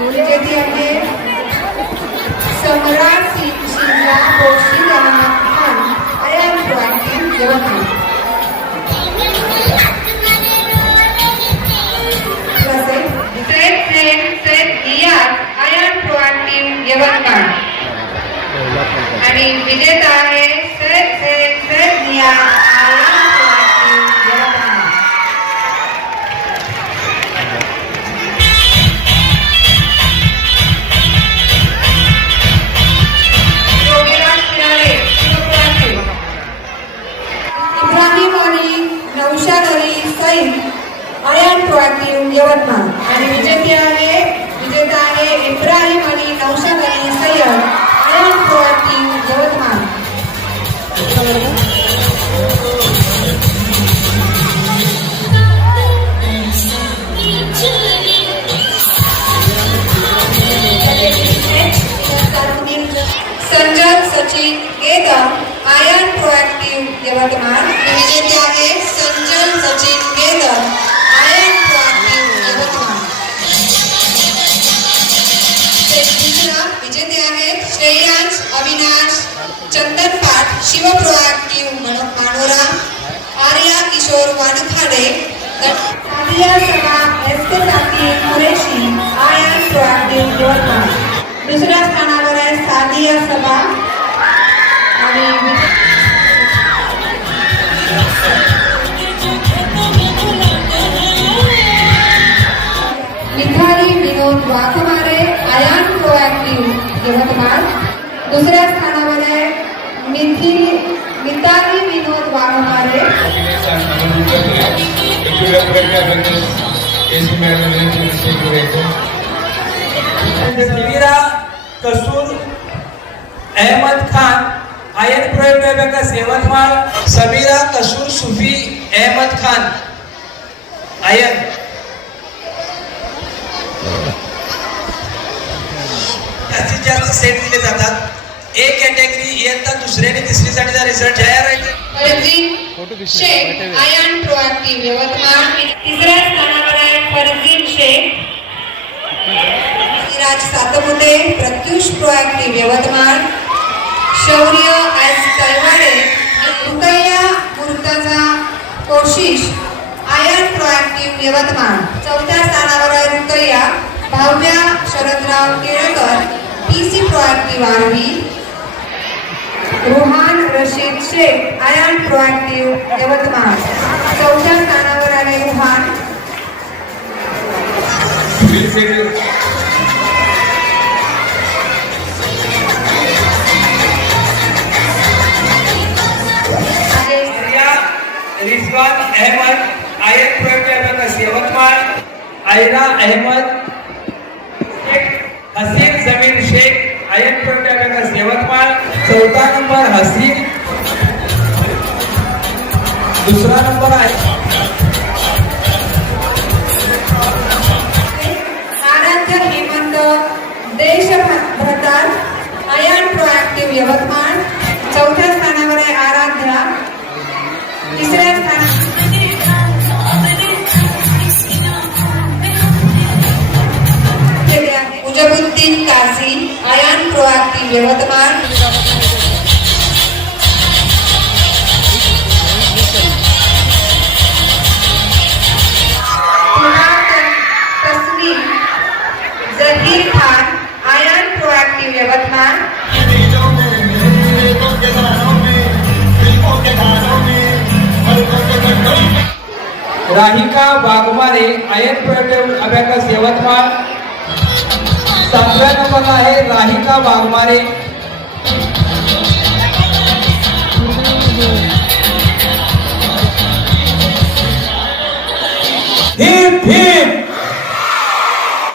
विजेती आहे सम्राट सिंग शिंगा बक्षीस Ahmad Khan Ion proactive Yavatmal. Ion proactive Yavatmal आणि विजेता आहे Syed Niya Ion proactive Yavatmal. Ibrahim Ali Naushad Ali Saeed Ion proactive Yavatmal आणि विजेता आहे Ibrahim Ali Naushad Ali Sayyad Ion proactive Yavatmal. Sanjay Sachin Gedam Ion proactive Yavatmal विजेते आहे संजय सचिन गेदम आयन प्रोएक्टिव यवतमाळ. विजेते आहेत श्रेयांश अविनाश चंदनपाट शिव प्रोएक्टिव मानोरा आर्या किशोर वानखाडे सादिया सभा एसके साथी कुरेशी आयन प्रोएक्टिव यवतमाळ. दुसऱ्या स्थानावर आहे सादिया सभा आणि मिथाली विनोद वाघमारे आयन प्रोएक्टिव यवतमाळ. दुसऱ्या स्थानावर आहे मिताली विनोद वाघमारे. समीरा कसूर अहमद खान आयन प्रोएक्टिव यवतमाळ. समीरा कसूर सुफी अहमद खान आयन. जास्तीत जास्त सेट दिले जातात. ए कॅटेगरी इयत्ता दुसरी आणि तिसरी साठीचा रिझल्ट जाहीर आहे. Farzeen Shaikh ion proactive Yavatmal. तिसऱ्या स्थानावर आहे फरजीन शेख. राज सातपुते प्रत्युष प्रोएक्टिव यवतमाळ. शौर्य एस तलवाडे रुकैया मुर्तजा कोशिश आयन प्रोएक्टिव यवतमाळ. चौथ्या स्थानावर आहे Rukaiya Bhavya Sharadrao Kelkar PC proactive Arvi. Ruhan Rashid Shaikh ion proactive Yavatmal. चौथ्या स्थानावर आले रुहान. Rizwan Ahmad Ion proactive Yavatmal. आयरा अहमद हसीन जमीन शेख आयन प्रोएक्टिव यवतमाळ. चौथा नंबर हसीन. दुसरा नंबर आहे आराध्य हेमंत देशभ्रतार आयन प्रोएक्टिव यवतमाळ. चौथ्या स्थानावर आहे आराध्या. तिसऱ्या स्थानावर Mujbuddin Kazi Ion proactive Yavatmal. Tasneem Zaheer Khan Ion proactive Yavatmal. Rahika Waghmare Ion proactive Yavatmal. सातव्या नंबरला आहे राहिका वाघमारे. Heap heap